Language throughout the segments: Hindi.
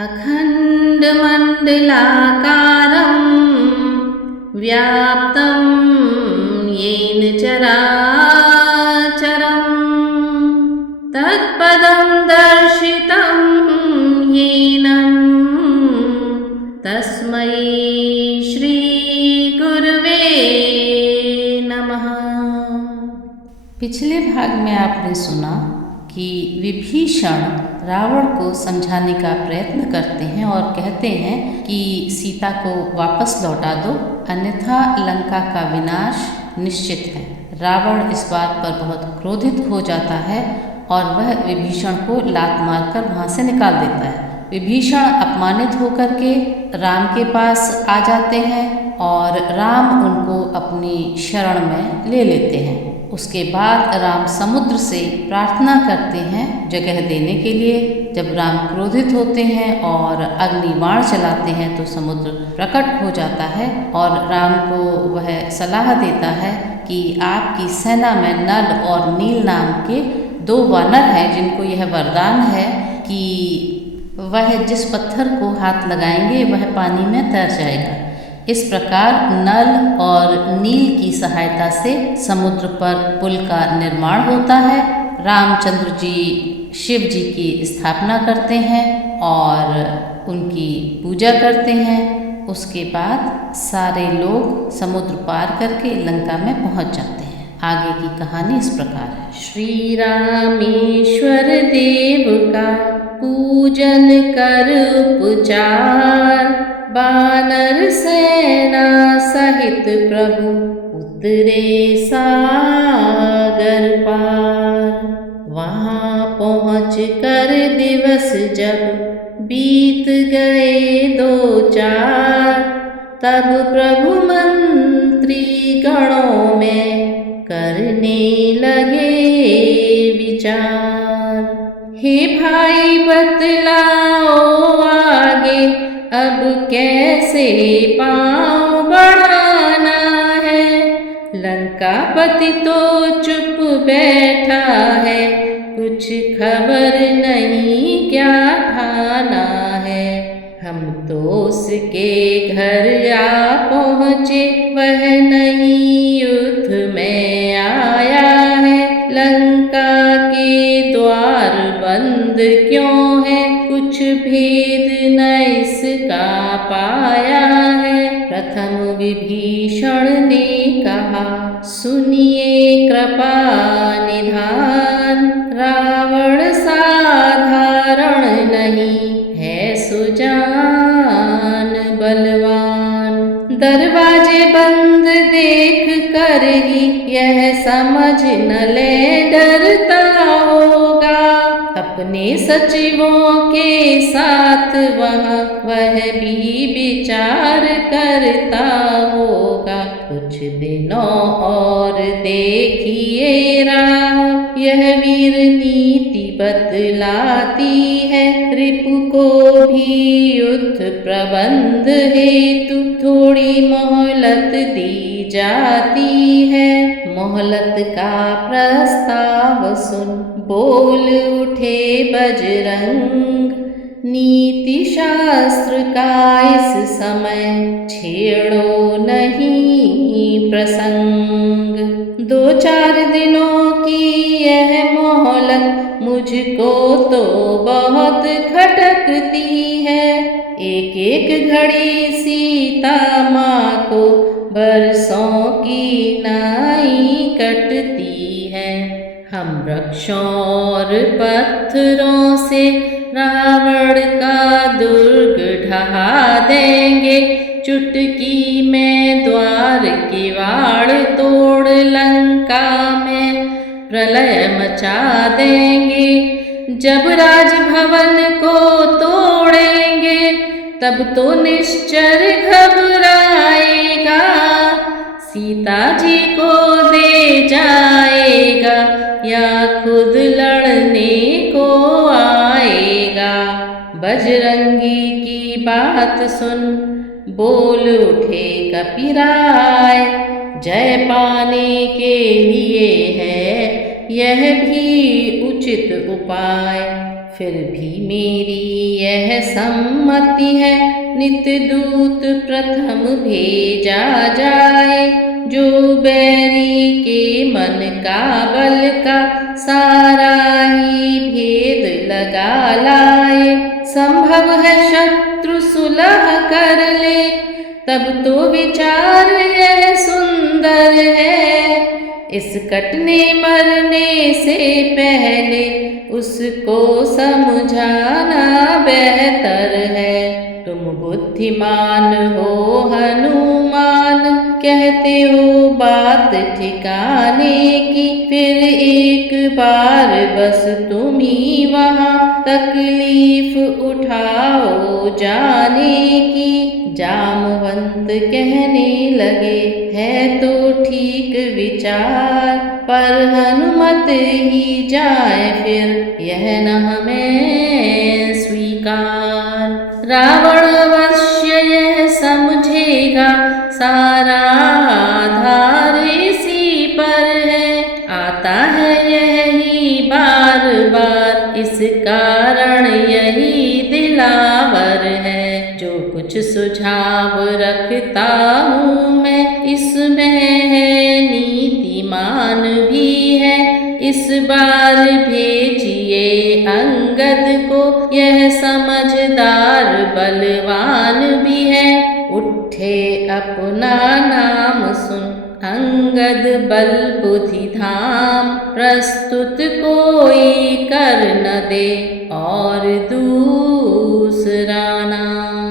अखण्डमण्डलाकारं व्याप्तं येन चराचरं तत्पदं दर्शितं येन तस्मै श्री गुरुवे नमः। पिछले भाग में आपने सुना कि विभीषण रावण को समझाने का प्रयत्न करते हैं और कहते हैं कि सीता को वापस लौटा दो, अन्यथा लंका का विनाश निश्चित है। रावण इस बात पर बहुत क्रोधित हो जाता है और वह विभीषण को लात मारकर वहाँ से निकाल देता है। विभीषण अपमानित होकर के राम के पास आ जाते हैं और राम उनको अपनी शरण में ले लेते हैं। उसके बाद राम समुद्र से प्रार्थना करते हैं जगह देने के लिए। जब राम क्रोधित होते हैं और अग्निबाण चलाते हैं तो समुद्र प्रकट हो जाता है और राम को वह सलाह देता है कि आपकी सेना में नल और नील नाम के 2 वानर हैं, जिनको यह वरदान है कि वह जिस पत्थर को हाथ लगाएंगे वह पानी में तैर जाएगा। इस प्रकार नल और नील की सहायता से समुद्र पर पुल का निर्माण होता है। रामचंद्र जी शिव जी की स्थापना करते हैं और उनकी पूजा करते हैं। उसके बाद सारे लोग समुद्र पार करके लंका में पहुंच जाते हैं। आगे की कहानी इस प्रकार है। श्री रामेश्वर देव का पूजन कर उपचार, बानर सेना सहित प्रभु उतरे सागर पार। वहाँ पहुँच कर दिवस जब बीत गए 2-4, तब प्रभु मंत्री गणों में करने लगे विचार। हे भाई बतलाओ आगे, अब कैसे पाँव बढ़ाना है। लंकापति तो चुप बैठा है, कुछ खबर नहीं क्या ठाना है। हम तो उसके घर आ पहुँचे, वह नहीं युद्ध में आया है। लंका के द्वार बंद क्यों है, कुछ भेद न इसका पाया है। प्रथम विभीषण ने कहा, सुनिए कृपा निधान, रावण साधारण नहीं है सुजान बलवान। दरवाजे बंद देख कर ही यह समझ न ले डरता होगा, अपने सचिवों के साथ वह भी विचार करता होगा। कुछ दिनों और देखिए राह, यह वीर नीति बतलाती है। रिपु को भी युद्ध प्रबंध हेतु थोड़ी मोहलत दी जाती है। मोहलत का प्रस्ताव सुन बोल उठे बजरंग, नीति शास्त्र का इस समय छेड़ो नहीं प्रसंग। 2-4 दिनों की यह मोहलत मुझको तो बहुत खटकती है। एक घड़ी सीता माँ को बरसों की नाई कटती है। हम वृक्षों और पत्थरों से रावण का दुर्ग ढहा देंगे। चुटकी में द्वार किवाड़ तोड़ लंका में प्रलय मचा देंगे। जब राजभवन को तोड़ेंगे तब तो निश्चर घबराएगा, सीता जी को दे जाएगा या खुद लड़ने को आएगा। बजरंगी की बात सुन बोल उठे कपिराय, जय पाने के लिए है यह भी उचित उपाय। फिर भी मेरी यह सम्मति है, नित दूत प्रथम भेजा जाए, जो बैरी के मन का बल का सारा ही भेद लगा लाए। संभव है शत्रु सुलह कर ले, तब तो विचार यह सुंदर है। इस कटने मरने से पहले उसको समझाना बेहतर है। तुम बुद्धिमान हो हनुमान, कहते हो बात ठिकाने की, फिर एक बार बस तुम ही वहाँ तकलीफ उठाओ जाने की। जामवंत कहने लगे, है तो ठीक विचार, पर हनुमत ही जाए फिर यह न हमें स्वीकार। रावण अवश्य यह समझेगा, सारा आधार इसी पर है। आता है यही बार बार, इस कारण यही दिलावर है। जो कुछ सुझाव रखता हूँ मैं, इसमें है नीतिमान भी है। इस बार भेजिए अंगद को, यह समझदार बलवान भी है। उठे अपना नाम सुन अंगद बल बुद्धि धाम, प्रस्तुत कोई कर न दे और दूसरा नाम।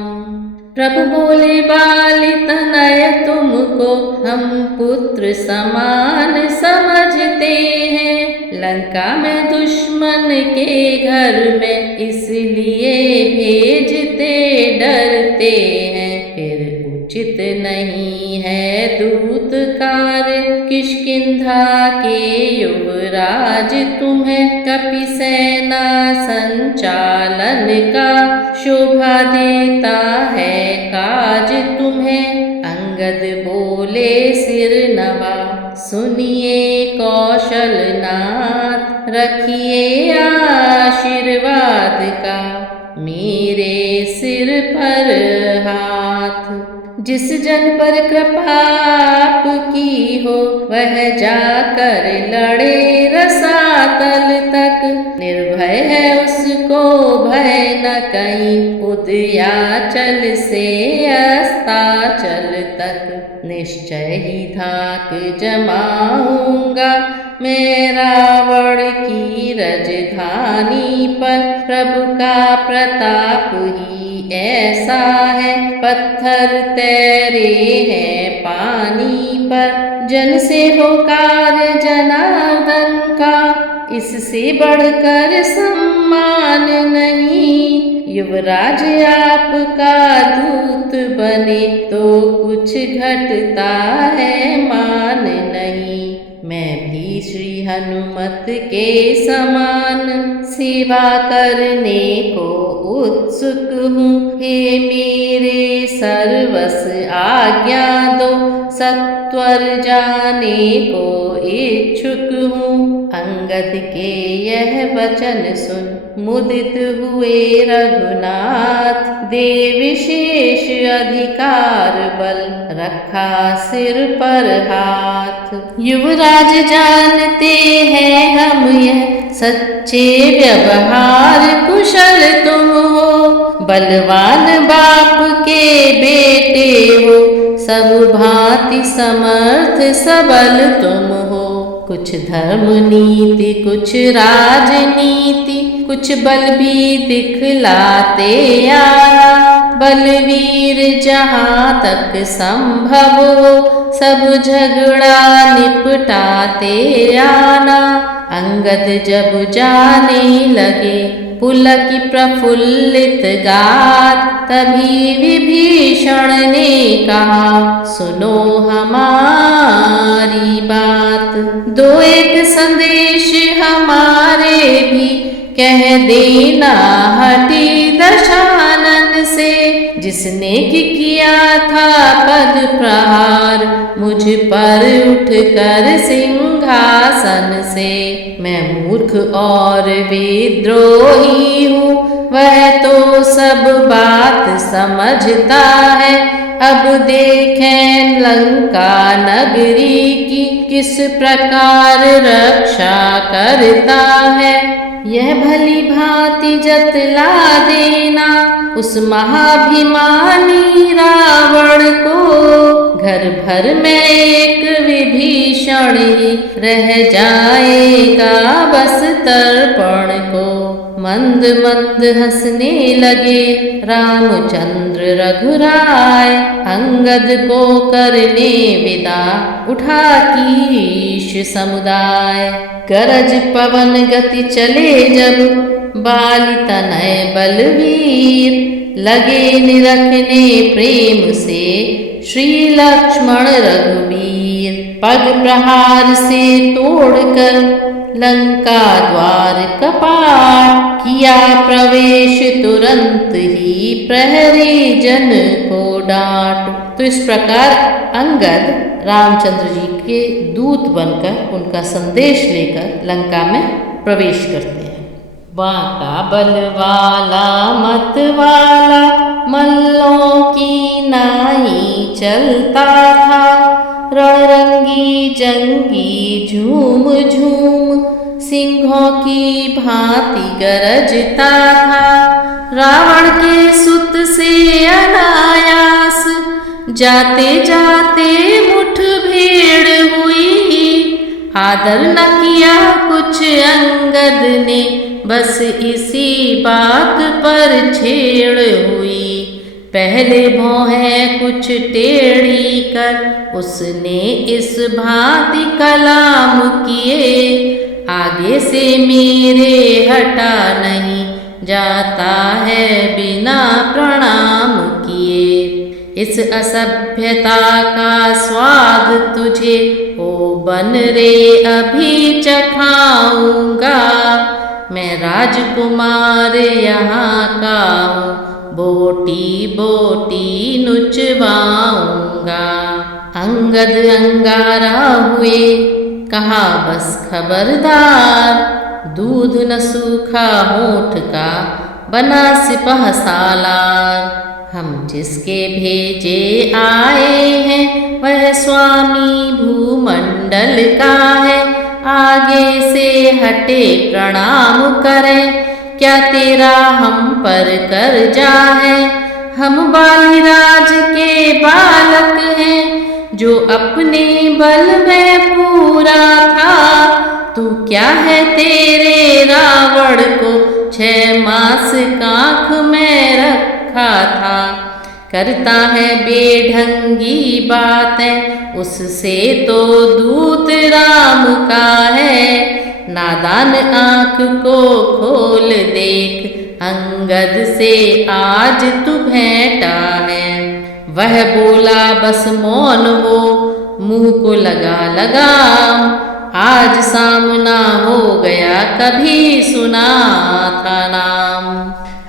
प्रभु बोले, बाली तनय तुमको हम पुत्र समान समझते हैं। लंका में दुश्मन के घर में इसलिए भेजते डरते हैं। फिर उचित नहीं है दूत कार्य, किष्किंधा के युवराज तुम्हें कपि सेना संचालन का शोभा देता है काज तुम्हें। अंगद बोले सिर नवा, सुनिए कौशल नाथ, रखिए आशीर्वाद का मेरे सिर पर हाथ। जिस जन पर कृपा आपकी हो, वह जाकर लड़े रसातल तक। निर्भय है उसको भय न कहीं, उदयाचल से अस्ताचल तक। निश्चय ही धाक जमाऊंगा मैं रावण की राजधानी पर। प्रभु का प्रताप ही ऐसा है, पत्थर तैरे हैं पानी पर। जन से हो कार्य जनार्दन का, इससे बढ़कर सम्मान नहीं। युवराज आपका दूत बने तो कुछ घटता है मान नहीं। मैं भी श्री हनुमत के समान सेवा करने को उत्सुक हूँ। हे मेरे सर्वस आज्ञा दो, सत्वर जाने को इच्छुक हूँ। अंगद के यह वचन सुन मुदित हुए रघुनाथ, दे विशेष अधिकार बल, रखा सिर पर हाथ। युवराज जानते हैं हम यह सच्चे व्यवहार कुशल तुम हो। बलवान बाप के बेटे हो, सब भांति समर्थ सबल तुम हो। कुछ धर्म नीति कुछ राजनीति, कुछ बल भी दिखलाते आना। बलवीर जहाँ तक संभव हो, सब झगड़ा निपटाते आना। अंगद जब जाने लगे पुलक प्रफुल्लित गात, तभी विभीषण ने कहा सुनो हमारी बात। दो एक संदेश हमारे भी कह देना हठी दशानन से। जिसने किया था पद प्रहार मुझ पर उठकर सिंहासन से। मैं मूर्ख और विद्रोही हूँ, वह तो सब बात समझता है। अब देखें लंका नगरी की किस प्रकार रक्षा करता है। यह भली भांति जतला देना उस महाभिमानी रावण को। घर भर में एक विभीषण ही रह जाएगा बस तर्पण को। मंद मंद हंसने लगे रामचंद्र रघुराय, अंगद को करने विदा उठा कीश समुदाय। गरज पवन गति चले जब बाली तनय बलवीर, लगे निरखने प्रेम से श्री लक्ष्मण रघुवीर। पग प्रहार से तोड़कर लंका द्वार कपाट, किया प्रवेश तुरंत ही प्रहरी जन को डांट। तो इस प्रकार अंगद रामचंद्र जी के दूत बनकर उनका संदेश लेकर लंका में प्रवेश करते हैं। बांका बलवाला मतवाला मल्लों की नाई चलता था, रणरंगी जंगी झूम झूम सिंहों की भांति गरजता था। रावण के सुत से अनायास जाते जाते मुठभेड़ हुई, आदर न किया कुछ अंगद ने बस इसी बात पर छेड़ हुई। पहले भौहें कुछ टेढ़ी कर उसने इस भांति कलाम किए, आगे से मेरे हटा नहीं जाता है बिना प्रणाम किए। इस असभ्यता का स्वाद तुझे ओ बन रे अभी चखाऊंगा, मैं राजकुमार यहाँ का हूँ बोटी बोटी नुचवाऊंगा। अंगद अंगारा हुए कहा बस खबरदार, दूध न सूखा होठ का बना सिपह सालार। हम जिसके भेजे आए हैं वह स्वामी भूमंडल का है, आगे से हटे प्रणाम करें, क्या तेरा हम पर कर्जा है। हम बालीराज के बालक हैं जो अपने बल में पूरा था, तू क्या है तेरे रावण को 6 मास कांख में रखा था। करता है बेढंगी बातें उससे तो दूत राम का है, नादान आँख को खोल देख अंगद से आज तू भेंटा है। वह बोला बस मौन हो मुँह को लगा लगाम, आज सामना हो गया कभी सुना था नाम।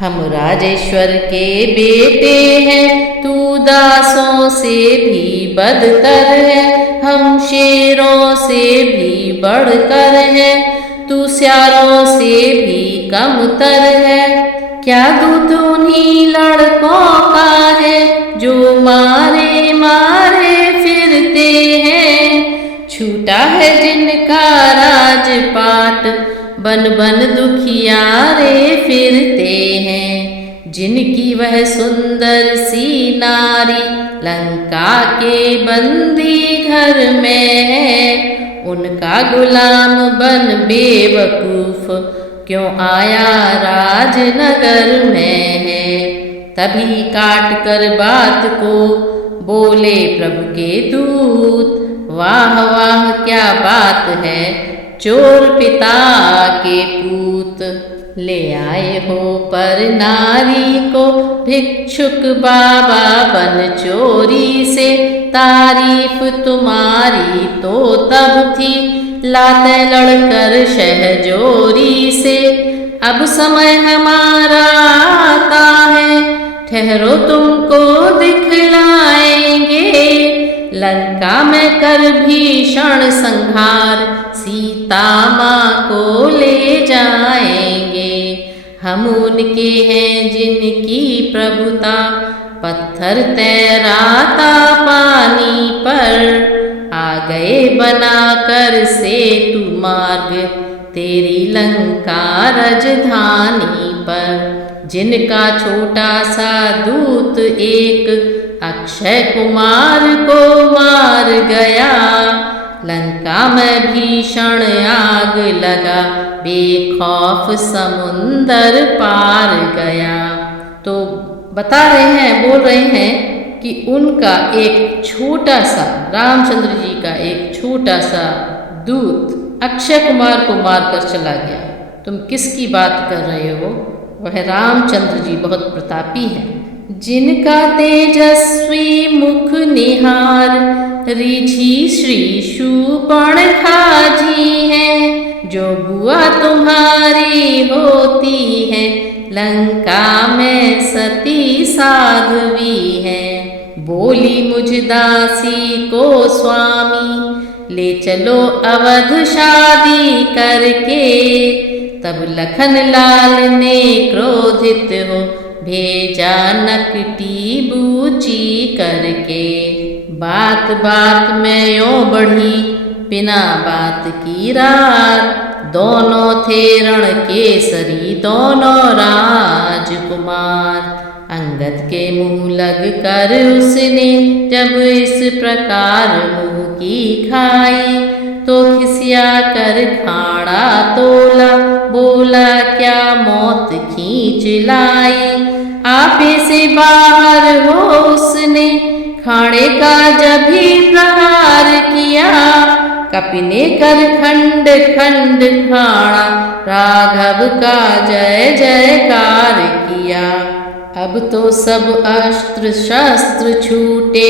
हम राजेश्वर के बेटे हैं तू दासों से भी बदतर है, हम शेरों से भी बढ़कर है तू स्यारों से भी कमतर है। क्या दूत उन्हीं लड़कों का है जो मारे मारे फिरते हैं, छूटा है जिनका राजपाट बन बन दुखियारे फिरते हैं। जिनकी वह सुंदर सी नारी लंका के बंदी घर में है, उनका गुलाम बन बेवकूफ क्यों आया राजनगर में है। तभी काट कर बात को बोले प्रभु के दूत, वाह वाह क्या बात है चोर पिता के पूत। ले आए हो पर नारी को भिक्षुक बाबा बन चोरी से, तारीफ तुम्हारी तो तब थी लाते लड़कर शहजोरी से। अब समय हमारा आता है ठहरो तुमको दिखलाएंगे, लंका में कर भीषण संहार सीता सीता माँ को ले जाएंगे। हम उनके हैं जिनकी प्रभुता, पत्थर तैराता पानी पर। आ गए बनाकर सेतु मार्ग तेरी लंका राजधानी पर। जिनका छोटा सा दूत एक अक्षय कुमार को मार गया, लंका में भीषण आग लगा, बेखौफ समुंदर पार गया। तो बता रहे हैं, बोल रहे हैं कि उनका एक छोटा सा, रामचंद्र जी का एक छोटा सा दूत अक्षय कुमार को मारकर चला गया। तुम किसकी बात कर रहे हो? वह रामचंद्र जी बहुत प्रतापी हैं। जिनका तेजस्वी मुख निहार, ऋषि श्री शूर्पणखा जी हैं। जो बुआ तुम्हारी होती है, लंका में सती साध्वी है। बोली मुझ दासी को स्वामी, ले चलो अवध शादी करके। तब लखन लाल ने क्रोधित हो, भेजा नकटी बूची करके। बात बात में यों बढ़ी, बिना बात की रात। दोनों थे रण केसरी, दोनों राजकुमार। अंगद के मुँह लग कर उसने जब इस प्रकार मुँह की खाई, तो खिसिया कर खाड़ा तोला, बोला क्या मौत खींच लाई। आपे से बाहर हो उसने, खाड़े का जब भी प्रहार किया। कपि ने कर खंड खंड खाड़ा, राघव का जय जयकार किया। अब तो सब अस्त्र शस्त्र छूटे,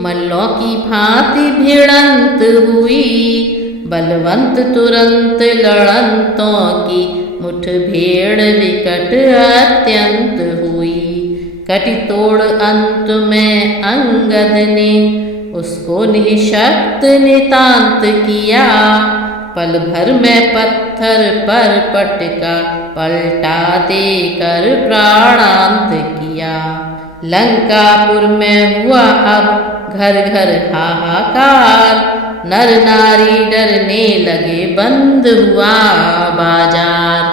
मल्लों की भांति भिड़ंत हुई। बलवंत तुरंत लड़ंतों की, मुठभेड़ विकट अत्यंत हुई। कटि तोड़ अंत में अंगद ने, उसको निःशक्त नितांत किया। पल भर में पत्थर पर पटका, पलटा देकर प्राणांत किया। लंकापुर में हुआ अब घर घर हाहाकार, नर नारी डरने लगे, बंद हुआ बाजार।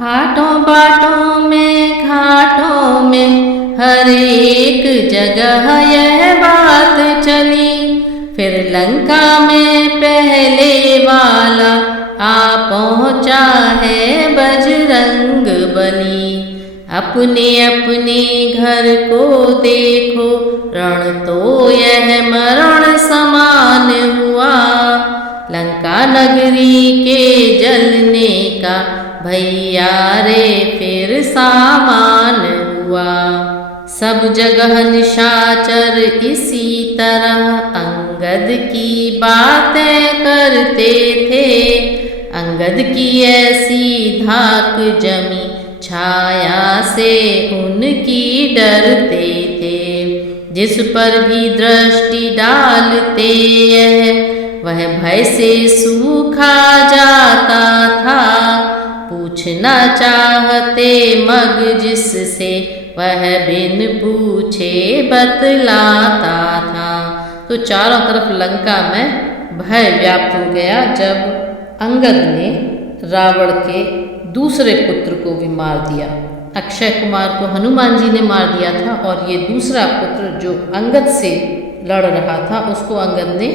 हाटों बाटों में घाटों में, हर एक जगह यह बात चली। फिर लंका में पहले वाला, आ पहुँचा है बजरंग बली। अपने अपने घर को देखो, रण तो यह मरण समान हुआ। लंका नगरी के जलने का, भैया रे फिर सामान हुआ। सब जगह निशाचर इसी तरह अंगद की बातें करते थे। अंगद की ऐसी धाक जमी, छाया से उनकी डरते थे। जिस पर भी दृष्टि डालते यह, वह भय से सूखा जाता था। पूछना चाहते मग जिससे, वह बिन पूछे बतलाता था। तो चारों तरफ लंका में भय व्याप्त हो गया जब अंगद ने रावण के दूसरे पुत्र को भी मार दिया। अक्षय कुमार को हनुमान जी ने मार दिया था, और ये दूसरा पुत्र जो अंगद से लड़ रहा था, उसको अंगद ने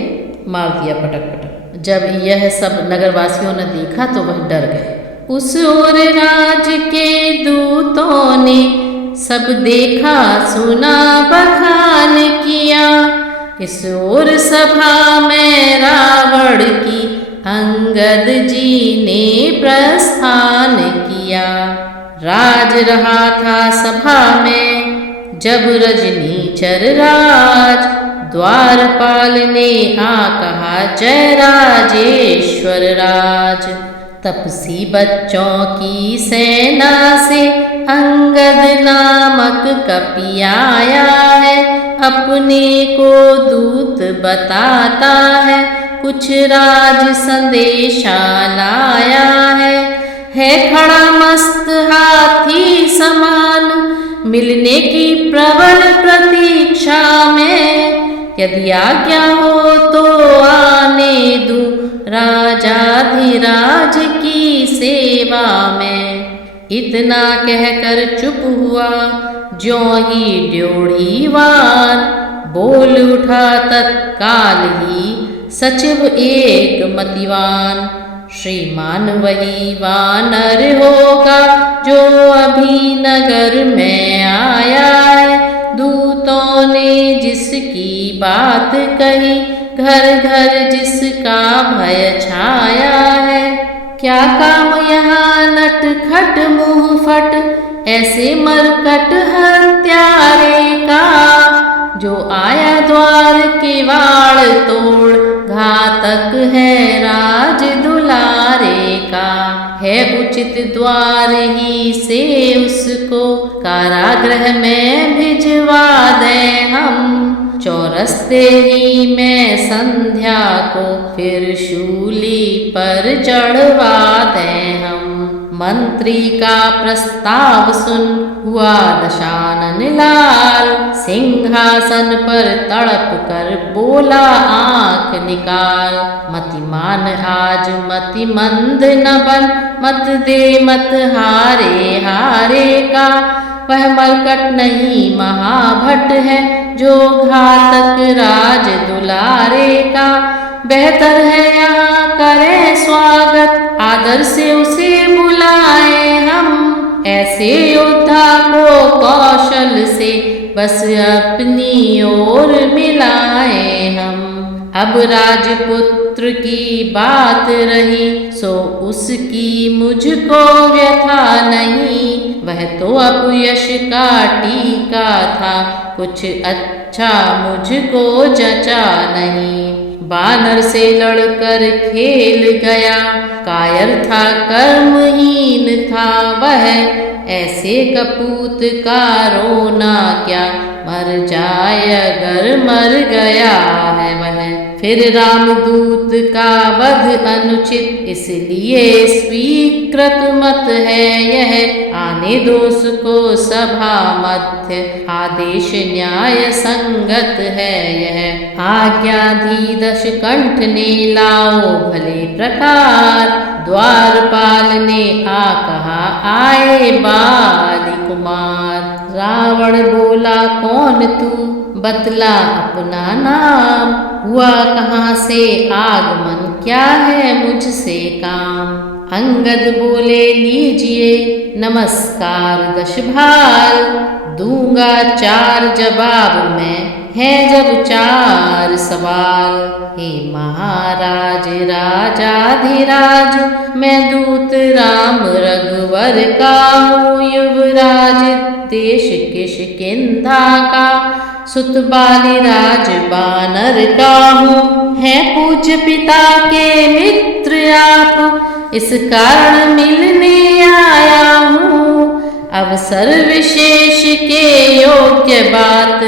मार दिया पटक पटक। जब यह सब नगरवासियों ने देखा तो वह डर गए। उस ओर राज के दूतों ने सब देखा सुना बखान किया। इस ओर सभा में रावण की अंगद जी ने प्रस्थान किया। राज रहा था सभा में जब रजनीचर राज, द्वारपाल ने आ कहा जय राजेश्वर राज। तपसी बच्चों की सेना से अंगद नामक कपि आया है, अपने को दूत बताता है, कुछ राज संदेशा लाया है खड़ा मस्त हाथी समान, मिलने की प्रबल प्रतीक्षा में। यदि आज्ञा हो तो आने दूं राजाधिराज की सेवा में। इतना कहकर चुप हुआ ज्यों ही ड्योढ़ीवान, बोल उठा तत्काल ही सचिव एक मतिवान। श्रीमान वही वानर होगा जो अभी नगर में आया है, दूतों ने जिसकी बात कही, घर घर जिसका भय छाया है। क्या काम यहाँ नटखट मुँह फट ऐसे मरकट हत्यारे का, जो आया द्वार किवाड़ तोड़, घातक है राज दुलारे का। है उचित द्वार ही से उसको कारागृह में भिजवा दें हम, चौरस्ते ही में संध्या को फिर शूली पर चढ़वा दें हम। मंत्री का प्रस्ताव सुन हुआ दशानन लाल, सिंहासन पर तड़प कर बोला आंख निकाल। मतिमान आज मतिमंद न बन, मत दे मत हारे हारे का। वह मरकट नहीं महाभट है जो घातक राज दुलारे का। बेहतर है यहाँ करें स्वागत, आदर से उसे बुलाए हम। ऐसे योद्धा को कौशल से बस अपनी ओर मिलाए हम। अब राजपुत्र की बात रही सो उसकी मुझको व्यथा नहीं, वह तो अपयश का टीका था, कुछ अच्छा मुझको जचा नहीं। बानर से लड़कर खेल गया, कायर था कर्महीन था वह, ऐसे कपूत का रोना क्या, मर जाए अगर मर गया है वह। फिर रामदूत का वध अनुचित इसलिए स्वीकृत मत है यह, आने दो उसको सभा मध्य, आदेश न्याय संगत है यह। आज्ञाधी दशकंठ ने लाओ भले प्रकार, द्वारपाल ने आ कहा आए बाली कुमार। रावण बोला कौन तू, बतला अपना नाम, हुआ कहाँ से आगमन, क्या है मुझसे काम। अंगद बोले लीजिए नमस्कार दश भाल, दूंगा 4 जवाब में है जब 4 सवाल। हे महाराज राजाधिराज, मैं दूत राम रघुवर का हूँ, युवराज देश किष्किंधा का, सुत बाली राज बानर का हूँ। है पूज्य पिता के मित्र आप, इस कारण मिलने आया हूँ। अवसर विशेष के योग्य बात,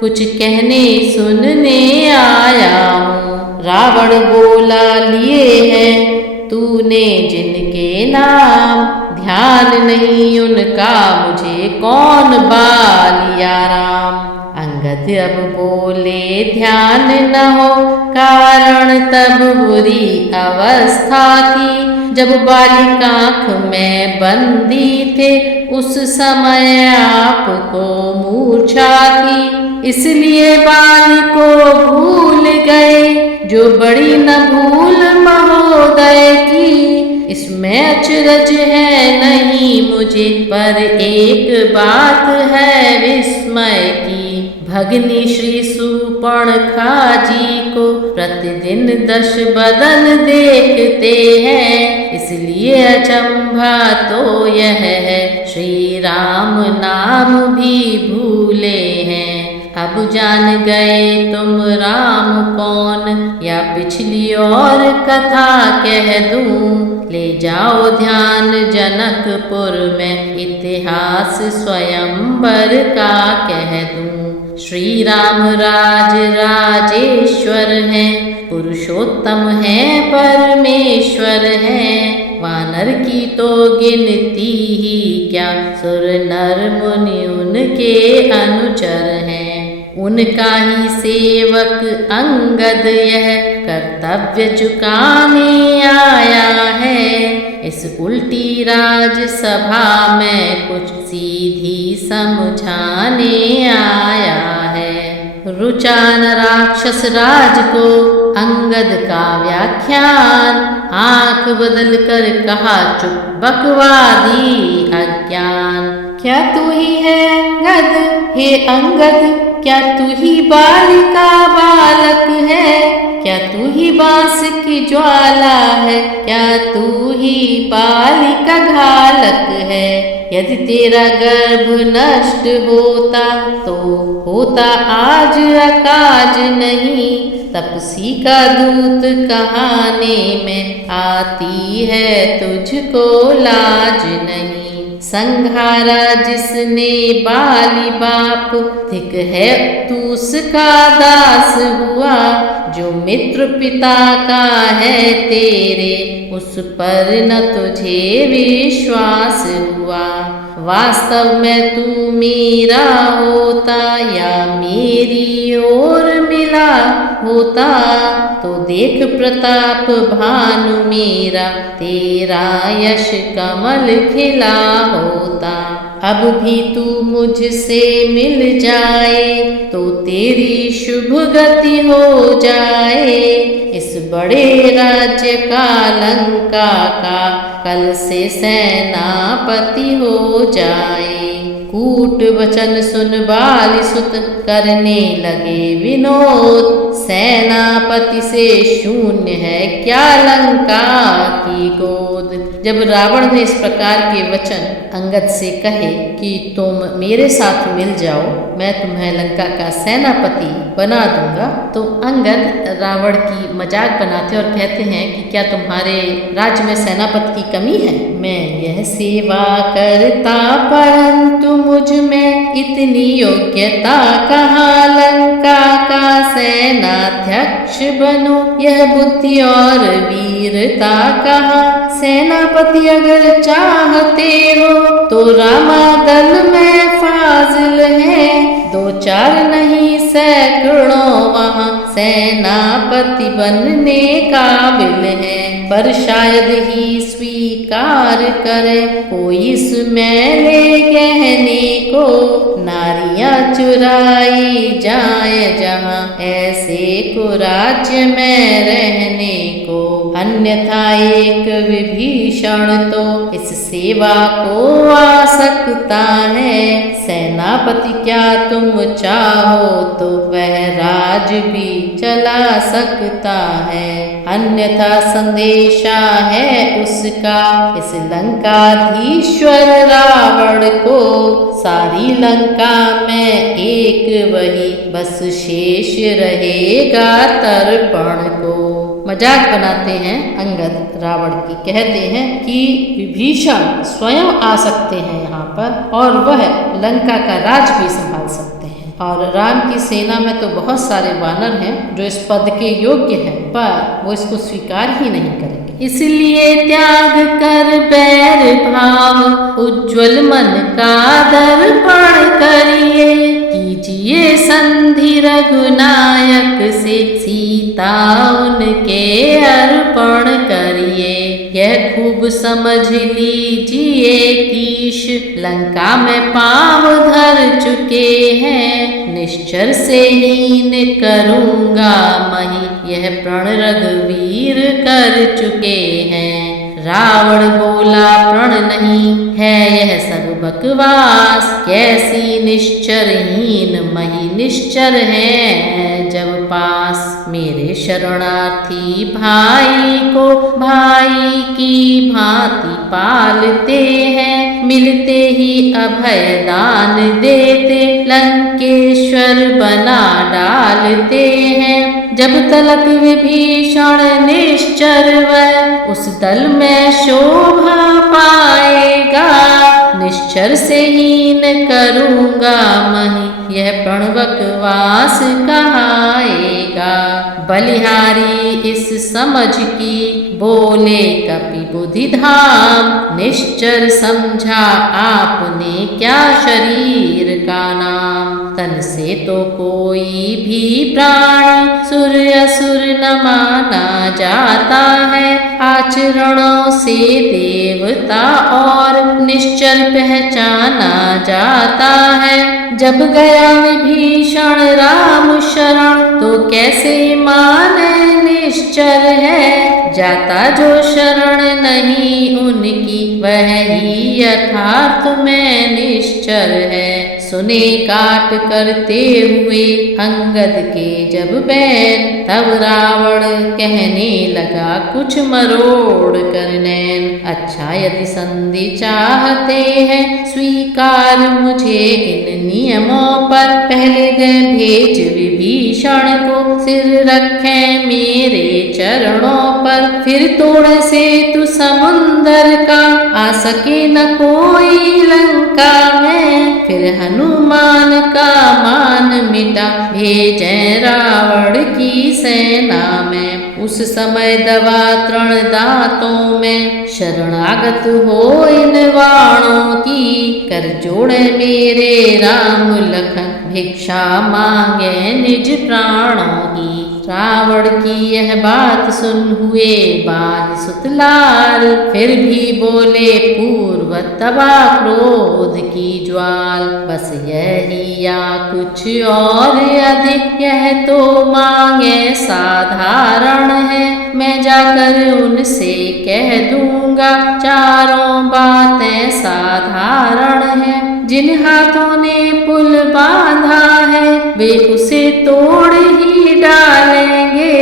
कुछ कहने सुनने आया हूँ। रावण बोला लिए है तूने जिनके नाम, ध्यान नहीं उनका मुझे कौन बालिया राम। अंगद अब बोले ध्यान न हो, कारण तब बुरी अवस्था थी, जब बालिक आँख में बंदी थे, उस समय आपको मूर्छा थी। इसलिए बालिक को भूल गए, जो बड़ी न भूल महोदय की। इसमें अचरज है नहीं मुझे, पर एक बात है विस्मय की। भगनी श्री सूर्पणखा जी को प्रतिदिन 10 बदन देखते हैं, इसलिए अचंभा तो यह है, श्री राम नाम भी भूले हैं। अब जान गए तुम राम कौन, या पिछली और कथा कह दूं। ले जाओ ध्यान जनकपुर में, इतिहास स्वयंवर का कह दूं। श्री राम राज राजेश्वर हैं, पुरुषोत्तम है परमेश्वर है। वानर की तो गिनती ही क्या, सुर नर मुनि उनके अनुचर हैं। उनका ही सेवक अंगद यह कर्तव्य चुकाने आया है। इस उल्टी राज सभा में कुछ सीधी समझाने आया है। रुचान राक्षस राज को अंगद का व्याख्यान, आंख बदल कर कहा चुप बकवादी अज्ञान। क्या तू ही है अंगद, हे अंगद, क्या तू ही बालिका बालक है। क्या तू ही बांस की ज्वाला है, क्या तू ही बालिका घालक है। यदि तेरा गर्भ नष्ट होता तो होता आज अकाज नहीं। तपसी का दूत कहाने में आती है तुझको लाज नहीं। संघारा जिसने बाली बाप, धिक है तू उसका दास हुआ। जो मित्र पिता का है तेरे, उस पर न तुझे विश्वास हुआ। वास्तव में तू मेरा होता या मेरी ओर मिला होता, तो देख प्रताप भानु मेरा, तेरा यश कमल खिला होता। अब भी तू मुझसे मिल जाए तो तेरी शुभ गति हो जाए। इस बड़े राज्य का लंका का कल से सेनापति हो जाए। कूट वचन सुन बाली सुत करने लगे विनोद। सेनापति से शून्य है क्या लंका की गोद। जब रावण ने इस प्रकार के वचन अंगद से कहे कि तुम मेरे साथ मिल जाओ, मैं तुम्हें लंका का सेनापति बना दूंगा, तो अंगद रावण की मजाक बनाते और कहते हैं कि क्या तुम्हारे राज्य में सेनापति की कमी है। मैं यह सेवा करता परंतु मुझ में इतनी योग्यता कहाँ, लंका का सेनाध्यक्ष बनूं यह बुद्धि और वीरता कहाँ। सेनापति अगर चाहते हो तो रामादल में फाजिल है। दो चार नहीं सैकड़ों वहाँ सेनापति बनने काबिल है। पर शायद ही स्वीकार करे कोई इसमें ले कहने को। नारियां चुराई जाए जहाँ ऐसे को राज्य में रहने को। अन्यथा एक विभीषण तो इस सेवा को आ सकता है। सेनापति क्या तुम चाहो तो वह राज भी चला सकता है। अन्यथा संदेशा है उसका इस लंकाधीश्वर रावण को। सारी लंका में एक वही बस शेष रहेगा तर्पण को। मजाक बनाते हैं अंगद रावण की, कहते हैं कि विभीषण स्वयं आ सकते हैं यहाँ पर और वह लंका का राज भी संभाल सकते हैं। और राम की सेना में तो बहुत सारे वानर हैं जो इस पद के योग्य हैं, पर वो इसको स्वीकार ही नहीं करेंगे। इसलिए त्याग कर बैर भाव, उज्ज्वल मन का दर्पण करिए। कीजिए संधि रघुनायक से, सीता उनके अर्पण करिए। यह खूब समझ लीजिए कीश, लंका में पांव धर चुके हैं। निश्चर से हीन करूंगा मही, यह प्रण रघुवीर कर चुके हैं। रावण बोला प्रण नहीं है यह सब बकवास। कैसी निश्चरहीन मही निश्चर है जब पास। मेरे शरणार्थी भाई को भाई की भांति पालते हैं। मिलते ही अभय दान देते, लंकेश्वर बना डालते हैं। जब तलक विभीषण निश्चर वह, उस दल में शोभा पाएगा। निश्चर अक्षर से हीन करूँगा मही, यह प्रणवक वास कहाएगा। बलिहारी इस समझ की बोले कपि बुद्धि धाम, निश्चर समझा आपने क्या शरीर का नाम। तन से तो कोई भी प्राणी सुर असुर न माना जाता है, आचरणों से देवता और निश्चर पहचाना जाता है। जब गया विभीषण राम शरण, तो कैसे माने निश्चर है। जाता जो शरण नहीं उनकी, वह ही यथार्थ में निश्चर है। सुने काट करते हुए अंगद के जब बैन, तब रावण कहने लगा कुछ मरोड़ कर नैन। अच्छा यदि संधि चाहते हैं स्वीकार मुझे इन नियमों पर, पहले दे भेज विभीषण को, सिर रखे मेरे चरणों पर। फिर तोड़ से तू समुंदर का, आ सके न कोई लंका में। फिर हनुमान का मान मिटा, भेजे रावण की सेना में। उस समय दवा तृण दांतों में, शरणागत हो इन वाणों की। कर जोड़े मेरे राम लखन, भिक्षा मांगे निज प्राणों की। रावण की यह बात सुन हुए बाल सुतलाल, फिर भी बोले पूर्व तबा क्रोध की ज्वाल। बस यही या कुछ और अधिक, यह तो मांगे साधारण है। मैं जाकर उनसे कह दूंगा, चारों बातें साधारण है। जिन हाथों ने पुल बांधा है, वे उसे तोड़ ही डालेंगे।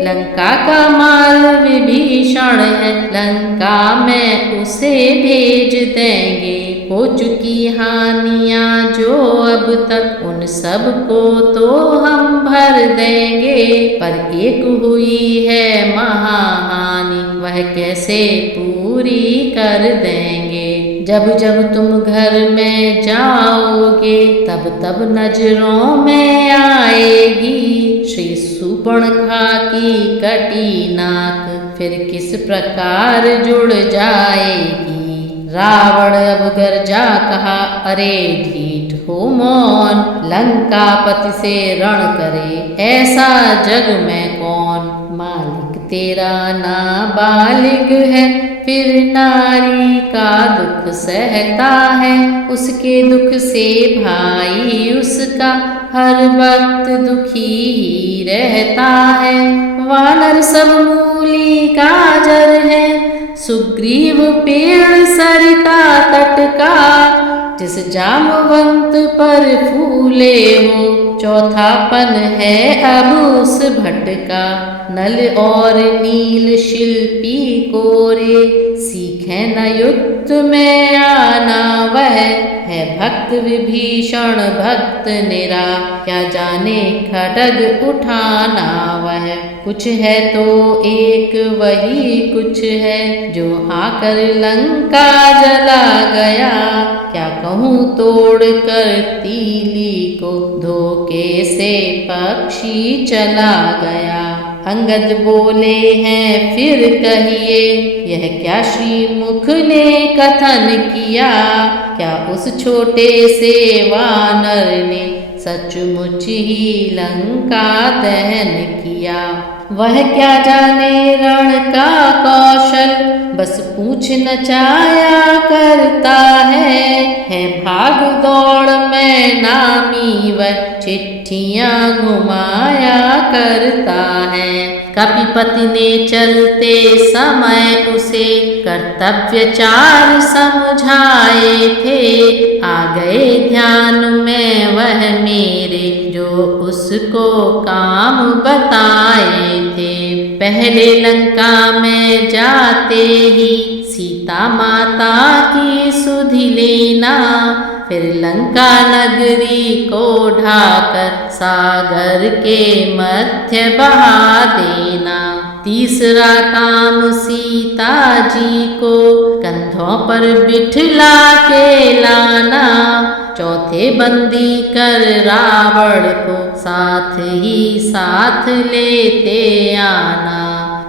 लंका का माल विभीषण है, लंका में उसे भेज देंगे। हो चुकी हानियां जो अब तक, उन सब को तो हम भर देंगे। पर एक हुई है महाहानि, वह कैसे पूरी कर देंगे। जब जब तुम घर में जाओगे, तब तब नजरों में आएगी। श्री सूर्पणखा की कटी नाक, फिर किस प्रकार जुड़ जाएगी। रावण अब गर्जा कहा, अरे ढीठ हो मौन। लंकापति से रण करे, ऐसा जग में कौन। मालिक तेरा नाबालिग है, फिर नारी का दुख सहता है। उसके दुख से भाई उसका हर वक्त दुखी ही रहता है। वानर सब मूली गाजर है, सुग्रीव पेड़ सरिता तट का। जिस जामवंत पर फूले हो, चौथापन है अब उस भटका। नल और नील शिल्पी कोरे, सीखे न युद्ध में आना वह। है भक्त विभीषण भक्त निरा, क्या जाने खड्ग उठाना वह। कुछ है तो एक वही कुछ है, जो आकर लंका जला गया। क्या कहूँ तोड़ कर तीली को, धोखे से पक्षी चला गया। अंगद बोले हैं फिर कहिए, यह क्या श्रीमुख ने कथन किया। क्या उस छोटे से वानर ने सचमुच ही लंका दहन किया। वह क्या जाने रण का कौशल, बस पूछ नचाया करता है भाग दौड़ में नामी वह, चिट्ठियां घुमाया करता है। कपिपति ने चलते समय उसे कर्तव्य चार समझाए थे। आ गए ध्यान में वह मेरे, जो उसको काम बताए थे। पहले लंका में जाते ही सीता माता की सुधि लेना। फिर लंका नगरी को ढाकर सागर के मध्य बहा देना। तीसरा काम सीता जी को कंधों पर बिठला के लाना, चौथे बंदी कर रावण को साथ ही साथ लेते आना।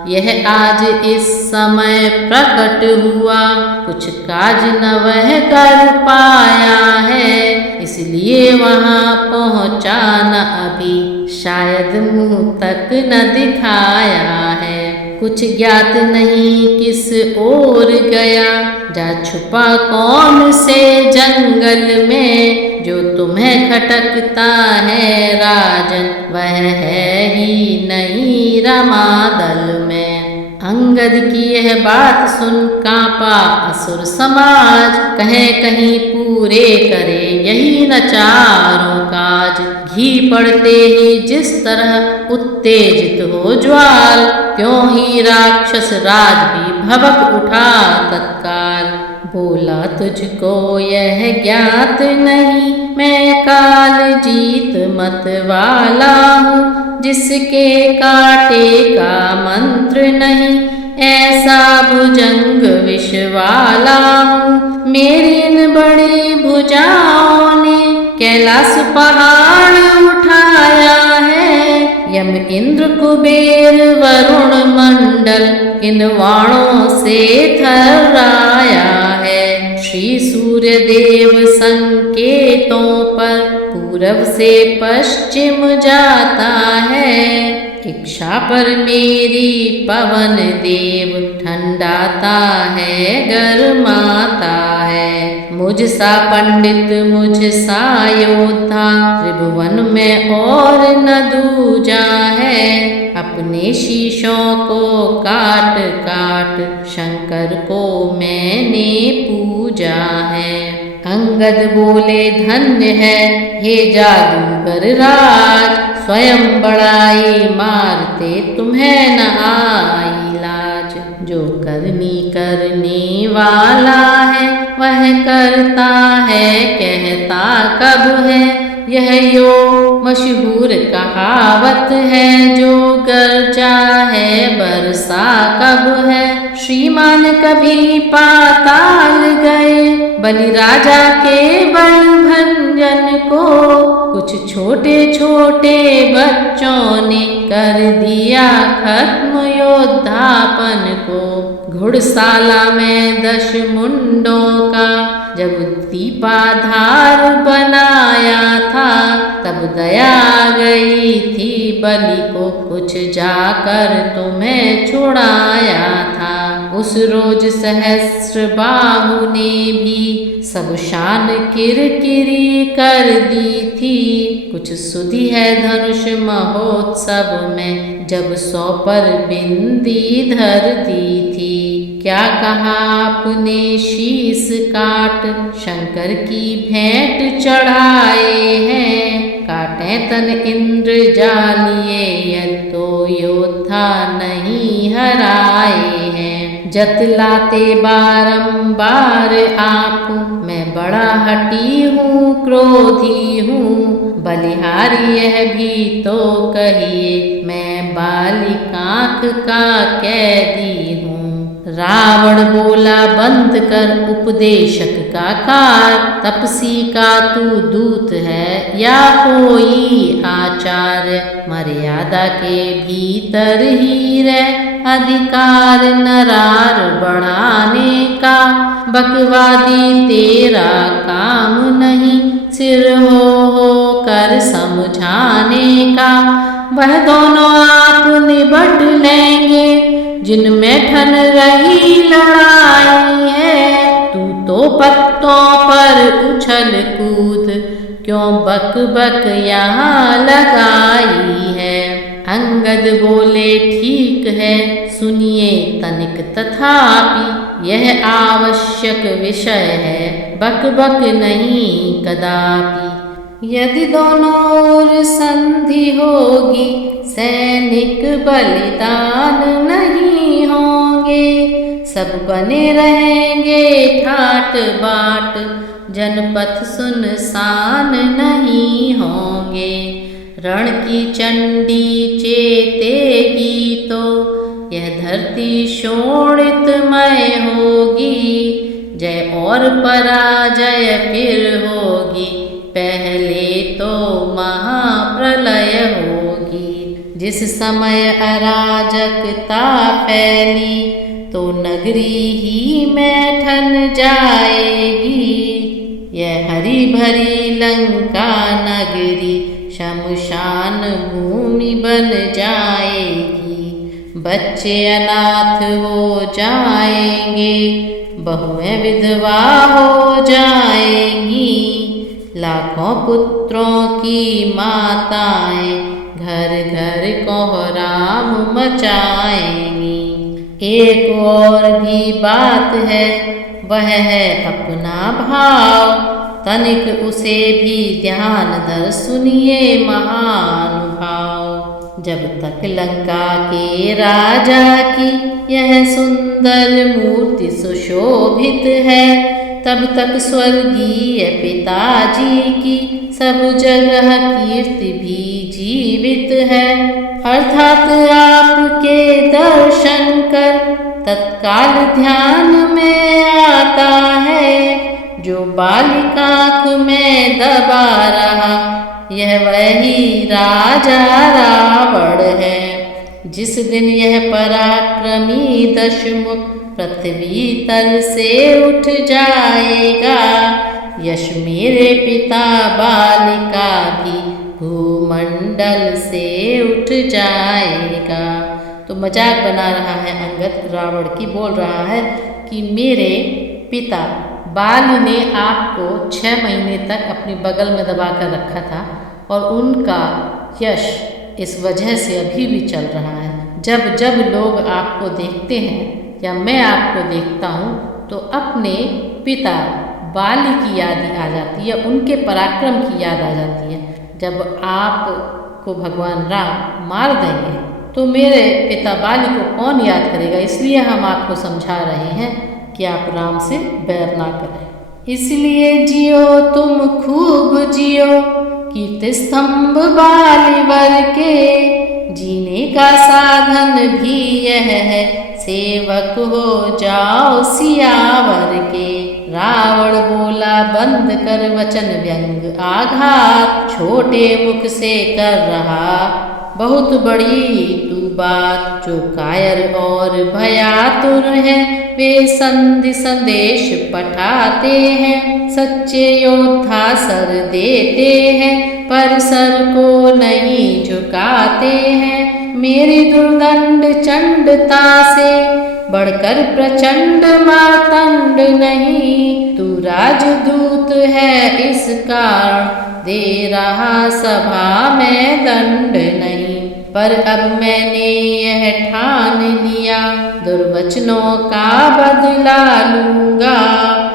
यह आज इस समय प्रकट हुआ, कुछ काज न वह कर पाया है, इसलिए वहाँ पहुँचा न अभी, शायद मुँह तक न दिखाया है। कुछ ज्ञात नहीं किस ओर गया, जा छुपा कौन से जंगल में, जो तुम्हें खटकता है राजन वह है ही नहीं रमादल में। अंगद की यह बात सुन कांपा असुर समाज, कहे कहीं पूरे करे यही न चारों काज। घी पड़ते ही जिस तरह उत्तेजित हो ज्वाल, त्यों ही राक्षस राज भी भभक उठा तत्काल। बोला तुझको यह ज्ञात नहीं, मैं काल जीत मत वाला हूँ, जिसके काटे का मंत्र नहीं, ऐसा भुजंग विष वाला हूँ। मेरी इन बड़ी भुजाओं ने कैलाश पहाड़ उठाया है, यम इंद्र कुबेर वरुण मंडल इन वाणों से थर्राया है। श्री सूर्य देव संकेतों पर पूरब से पश्चिम जाता है, इच्छा पर मेरी पवन देव ठंडाता है गरमाता है। मुझ सा पंडित मुझ सा योद्धा त्रिभुवन में और न दूजा है, अपने शीशों को काट काट शंकर को मैंने पूजा है। अंगद बोले धन्य है हे जादूगर राज, स्वयं बड़ाई मारते तुम्हें न आई लाज। जो करने वाला है वह करता है, कहता कब है यह यो मशहूर कहावत है, जो गर्जा है बरसा कब है। श्रीमान कभी पाताल गए बलि राजा के बल भंजन को, कुछ छोटे छोटे बच्चों ने कर दिया खत्म योद्धापन को। घुड़साला में 10 मुंडों का जब दीपाधार बनाया था, तब दया गई थी बलि को, कुछ जाकर तुम्हें छुड़ाया था। उस रोज सहस्र बाहु ने भी सब शान किरकिरी कर दी थी, कुछ सुधी है धनुष महोत्सव में, जब 100 पर बिंदी धर दी थी। क्या कहा आपने शीस काट शंकर की भेंट चढ़ाए हैं, काटे तन इंद्र जालिए यद तो योद्धा नहीं हराए हैं। जतलाते बारंबार आप मैं बड़ा हठी हूँ क्रोधी हूँ, बलिहारी यह भी तो कहिए मैं बालिकांख का कैदी हूँ। रावण बोला बंद कर उपदेशक का कार, तपसी का तू दूत है या कोई आचार्य, मर्यादा के भीतर ही रह अधिकार नरार बढ़ाने का, बकवादी तेरा काम नहीं सिर हो कर समझाने का। वह दोनों आप निबट लेंगे जिनमें ठन रही लड़ाई है, तू तो पत्तों पर उछल कूद क्यों बक बक यहाँ लगाई है। अंगद बोले ठीक है सुनिए तनिक, तथापि यह आवश्यक विषय है, बक बक नहीं कदापि। यदि दोनों ओर संधि होगी सैनिक बलिदान नहीं होंगे, सब बने रहेंगे ठाट बाट, जनपथ सुनसान नहीं होंगे। रण की चंडी चेतेगी तो धरती शोणितमय होगी, जय और पराजय फिर होगी, पहले तो महाप्रलय होगी। जिस समय अराजकता फैली, तो नगरी ही में ठन जाएगी, यह हरी भरी लंका नगरी शमशान भूमि बन जाएगी। बच्चे अनाथ हो जाएंगे, बहुएं विधवा हो जाएंगी, लाखों पुत्रों की माताएं घर घर कोहराम मचाएंगी। एक और भी बात है, वह है अपना भाव, तनिक उसे भी ध्यान दर सुनिए महानुभाव। जब तक लंका के राजा की यह सुंदर मूर्ति सुशोभित है, तब तक स्वर्गीय पिताजी की सब जगह कीर्ति भी जीवित है। अर्थात आपके दर्शन कर तत्काल ध्यान में आता है, जो बालिका आँख में दबा रहा, यह वही राजा रावण है। जिस दिन यह पराक्रमी दशमुख पृथ्वी तल से उठ जाएगा, यश मेरे पिता बालिका भी भूमंडल से उठ जाएगा। तो मजाक बना रहा है अंगद, रावण की बोल रहा है कि मेरे पिता बाल ने आपको 6 महीने तक अपनी बगल में दबा कर रखा था, और उनका यश इस वजह से अभी भी चल रहा है। जब जब लोग आपको देखते हैं या मैं आपको देखता हूँ, तो अपने पिता बाली की याद आ जाती है, उनके पराक्रम की याद आ जाती है। जब आपको भगवान राम मार देंगे, तो मेरे पिता बाली को कौन याद करेगा। इसलिए हम आपको समझा रहे हैं कि आप राम से बैर ना करें। इसलिए जियो तुम खूब जियो, कीर्ति स्तंभ बालीवर के, जीने का साधन भी यह है, सेवक हो जाओ सियावर के। रावण बोला बंद कर वचन व्यंग आघात, छोटे मुख से कर रहा बहुत बड़ी तू बात। जो कायर और भयातुर है, वे संधि संदेश पठाते हैं, सच्चे योद्धा सर देते हैं, पर सर को नहीं झुकाते हैं। मेरी दुर्दंड चंडता से बढ़कर प्रचंड मातंड नहीं, तू राजदूत है इस कारण दे रहा सभा में दंड नहीं। पर अब मैंने यह ठान लिया, दुर्वचनों का बदला लूंगा।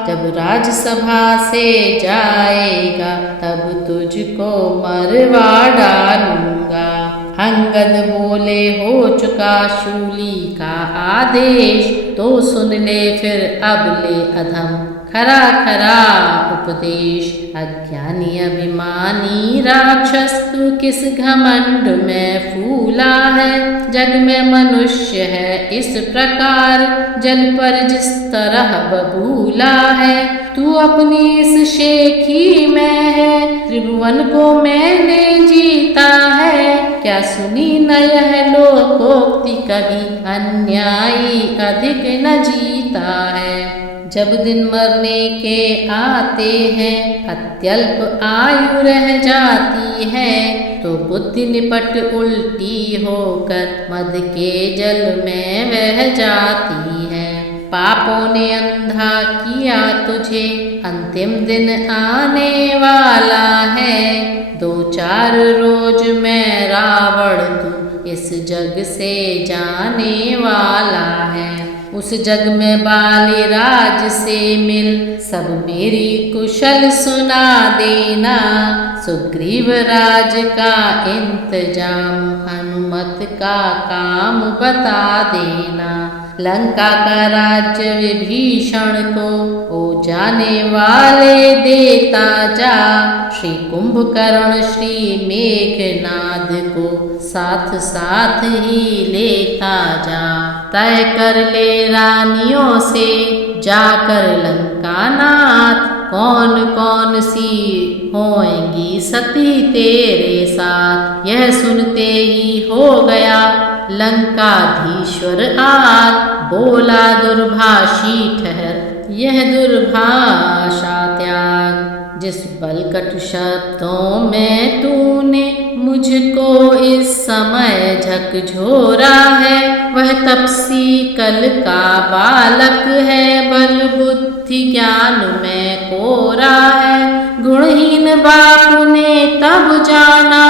जब राजसभा से जाएगा, तब तुझको मरवा डालूंगा। अंगद बोले हो चुका शूली का आदेश, तो सुन ले फिर अब ले अधम खरा खरा उपदेश। अज्ञानी अभिमानी राक्षस तू किस घमंड में फूला है, जग में मनुष्य है इस प्रकार, जल पर जिस तरह बबूला है। तू अपनी इस शेखी में है, त्रिभुवन को मैंने जीता है। क्या सुनी न यह लोकोक्ति कभी, अन्यायी अधिक न जीता है। जब दिन मरने के आते हैं, अत्यल्प आयु रह जाती है, तो बुद्धि निपट उल्टी होकर मद के जल में बह जाती है। पापों ने अंधा किया तुझे, अंतिम दिन आने वाला है। 2-4 रोज में रावण तू इस जग से जाने वाला है। उस जग में बाली राज से मिल, सब मेरी कुशल सुना देना। सुग्रीव राज का इंतजाम, हनुमत का काम बता देना। लंका का राज्य विभीषण को ओ जाने वाले देता जा। श्री कुंभकर्ण श्री मेघनाद को साथ साथ ही लेता जा। तय कर ले रानियों से जाकर लंका नाथ, कौन कौन सी होएंगी सती तेरे साथ। यह सुनते ही हो गया लंकाधीश्वर आग, बोला दुर्भाषी ठहर यह दुर्भाषा त्याग। जिस बलकट शब्दों में तूने मुझको इस समय झकझोरा है, वह तपसी कल का बालक है, बल बुद्धि ज्ञान में कोरा है। गुणहीन बाप ने तब जाना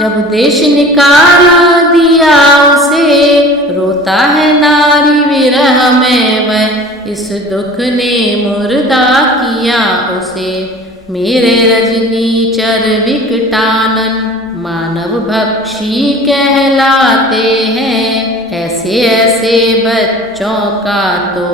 जब देश निकाला दिया उसे, रोता है नारी विरह में वह, इस दुख ने मुर्दा किया उसे। मेरे रजनीचर विकटानन मानव भक्षी कहलाते हैं, ऐसे ऐसे बच्चों का तो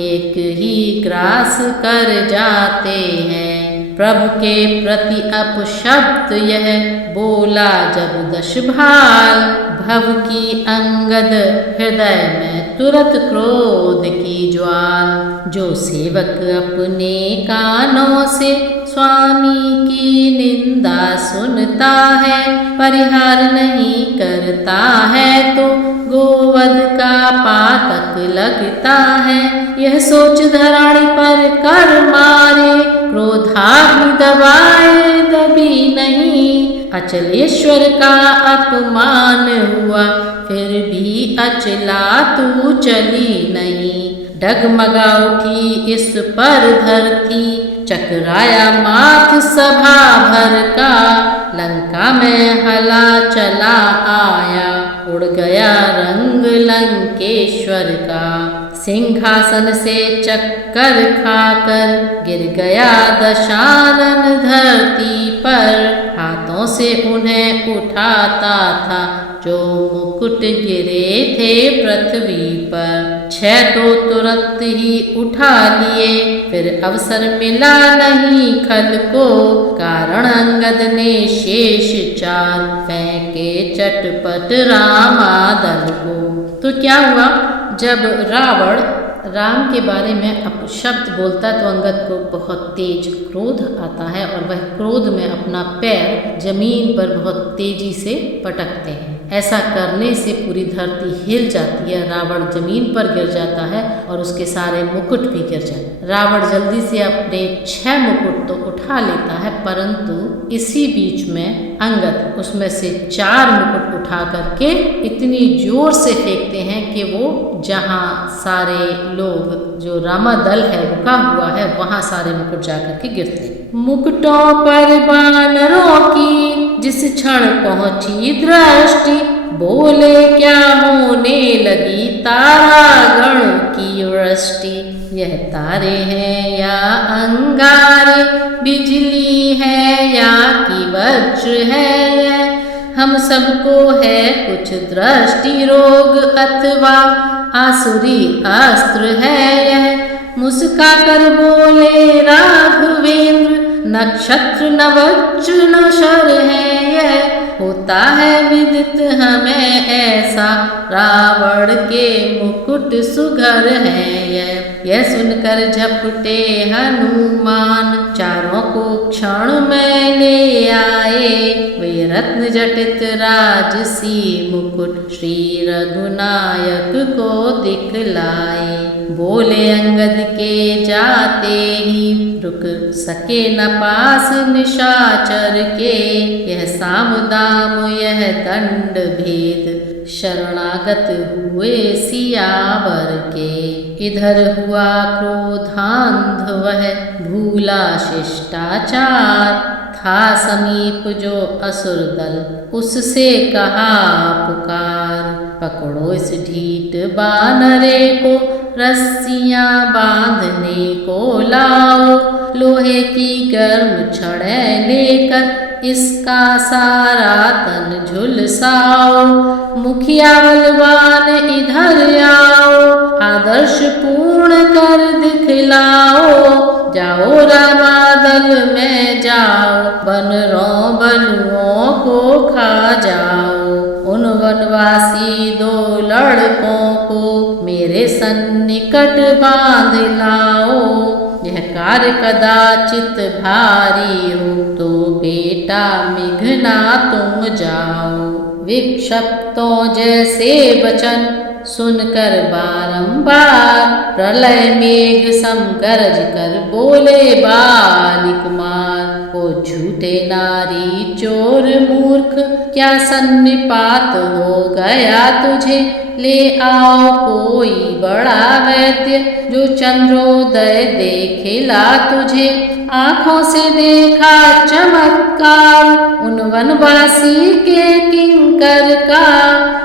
एक ही ग्रास कर जाते हैं। प्रभु के प्रति अपशब्द यह बोला जब दश भाल, भव की अंगद हृदय में तुरत क्रोध की ज्वाल। जो सेवक अपने कानों से स्वामी की निंदा सुनता है, परिहार नहीं करता है तो गोवध का पातक लगता है। यह सोच धराणी पर कर मारे, क्रोधाग्नि दबाए दबी नहीं। अचलेश्वर का अपमान हुआ फिर भी अचला तू चली नहीं। डगमगा उठी इस पर धरती, चकराया माथ सभा भर का। लंका में हला चला आया, उड़ गया रंग लंकेश्वर का। सिंहासन से चक्कर खाकर गिर गया दशानन धरती पर। हाथों से उन्हें उठाता था जो मुकुट गिरे थे पृथ्वी पर। 6 तो तुरंत ही उठा लिए, फिर अवसर मिला नहीं खल को। कारण अंगद ने शेष 4 फेंके चटपट रामादल को। तो क्या हुआ, जब रावण राम के बारे में अपशब्द बोलता तो अंगद को बहुत तेज क्रोध आता है और वह क्रोध में अपना पैर जमीन पर बहुत तेजी से पटकते हैं। ऐसा करने से पूरी धरती हिल जाती है, रावण जमीन पर गिर जाता है और उसके सारे मुकुट भी गिर जाते हैं। रावण जल्दी से अपने 6 मुकुट तो उठा लेता है, परंतु इसी बीच में अंगद उसमें से 4 मुकुट उठा करके इतनी जोर से फेंकते हैं कि वो जहाँ सारे लोग जो रामादल है रुका हुआ है वहां सारे मुकुट जाकर के गिरते। मुकुटों पर बानरों की जिस क्षण पहुंची दृष्टि, बोले क्या होने लगी तारागण की वृष्टि। यह तारे हैं या अंगारे, बिजली है या कि वज्र है यह, हम सबको है कुछ दृष्टि रोग अथवा आसुरी अस्त्र है यह। मुस्का कर बोले राघवेंद्र, नक्षत्र न वज्र न शर है यह। होता है विदित हमें ऐसा, रावण के मुकुट सुघर है यह सुनकर झपटे हनुमान, चारों को क्षण में ले आए। वे रत्न जटित राजसी मुकुट श्री रघुनायक को दिखलाए। बोले अंगद के जाते ही, रुक सके न पास निशाचर के। यह सामदाम यह दंड भेद, शरणागत हुए सियावर के। इधर हुआ क्रोधांध वह, भूला शिष्टाचार। था समीप जो असुर दल, उससे कहा पुकार। पकड़ो इस ढीठ बानरे को, रस्सियां बांधने को लाओ। लोहे की गर्म छड़ें लेकर इसका सारा तन झुलसाओ। मुखिया बलवान इधर आओ, आदर्श पूर्ण कर दिखलाओ। जाओ रामादल में जाओ, बनरों बलुओं को खा जाओ। उन वनवासी 2 लड़कों को निकट बांध लाओ, यह कार्य कदाचित भारी हो, तो बेटा मेघना तुम जाओ। विक्षिप्तों जैसे वचन सुनकर बारंबार, प्रलय मेघ सम गरज कर बोले बाली कुमार। ओ झूठे नारी चोर मूर्ख, क्या सन्निपात हो गया तुझे, ले आओ कोई बड़ा वैद्य, जो चंद्रोदय देखेला तुझे। आँखों से देखा चमत्कार, उन वनवासी के किंकर का,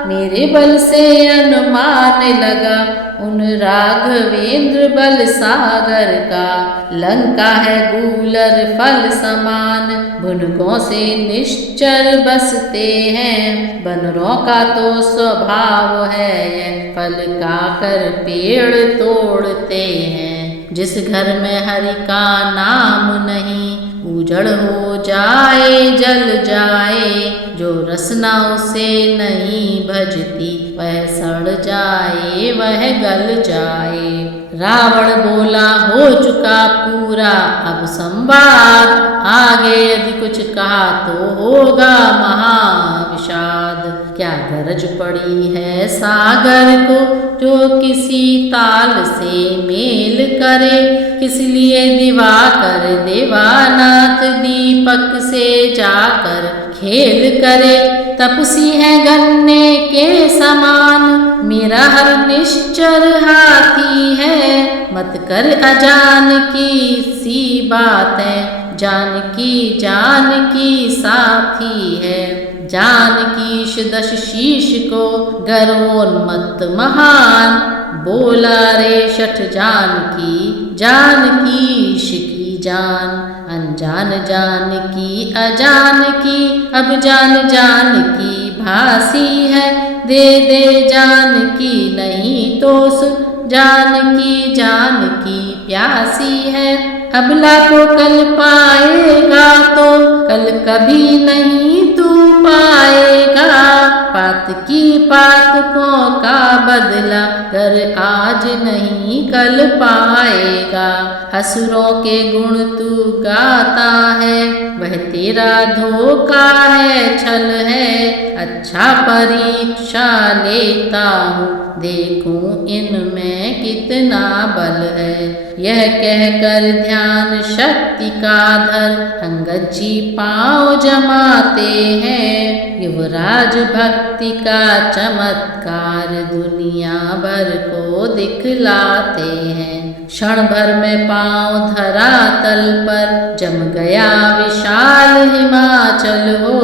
मेरे बल से अनुमान लगा, उन राघवेंद्र बल सागर का। लंका है गूलर फल समान, भुनकों से निश्चर बसते हैं। बनरों का तो स्वभाव है, यह फल खाकर पेड़ तोड़ते हैं। जिस घर में हरि का नाम नहीं, उजड़ हो जाए जल जाए। जो रसना उसे नहीं भजती, वह सड़ जाए वह गल जाए। रावण बोला हो चुका पूरा अब संवाद, आगे यदि कुछ कहा तो होगा महाविषाद। क्या गरज पड़ी है सागर को, जो किसी ताल से मेल करे। किस लिए दिवाकर देवानाथ, दीपक से जाकर खेल करे। तपसी है गन्ने के समान, मेरा हर निश्चर हाथी है। मत कर अजान की सी बातें, जान की साथी है। जानकीश दश शीश को गर्वोन्मत्त महान, बोला रे शठ जानकीश की जान। अनजान जानकी अजान की, अब जान की भासी है। दे जानकी नहीं तो जानकी प्यासी है। अबला को कल पाएगा तो कल कभी नहीं तू पाएगा। पात की पातकों का बदला कर आज नहीं कल पाएगा। असुरों के गुण तू गाता है, वह तेरा धोखा है छल है। अच्छा परीक्षा लेता हूँ, देखूं इनमें कितना बल है। यह कहकर ध्यान शक्ति का धर, अंगद जी पाँव जमाते हैं। युवराज भक्ति का चमत्कार दुनिया भर को दिखलाते हैं। क्षण भर में पाँव धरातल पर, जम गया विशाल हिमाचल हो।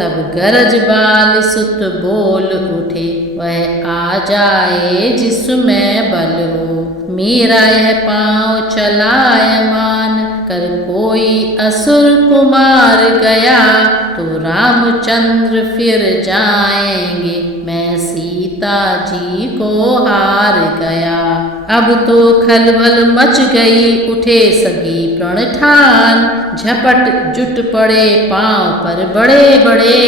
तब गरज बाल सुत बोल उठे, वह आ जाए जिसमें बल हो। मेरा यह पाँव चलायमान कर कोई असुर कुमार गया, तो रामचंद्र फिर जाएंगे, मैं सीता जी को हार गया। अब तो खलबल मच गई, उठे सभी प्रण ठान। झपट जुट पड़े पांव पर बड़े बड़े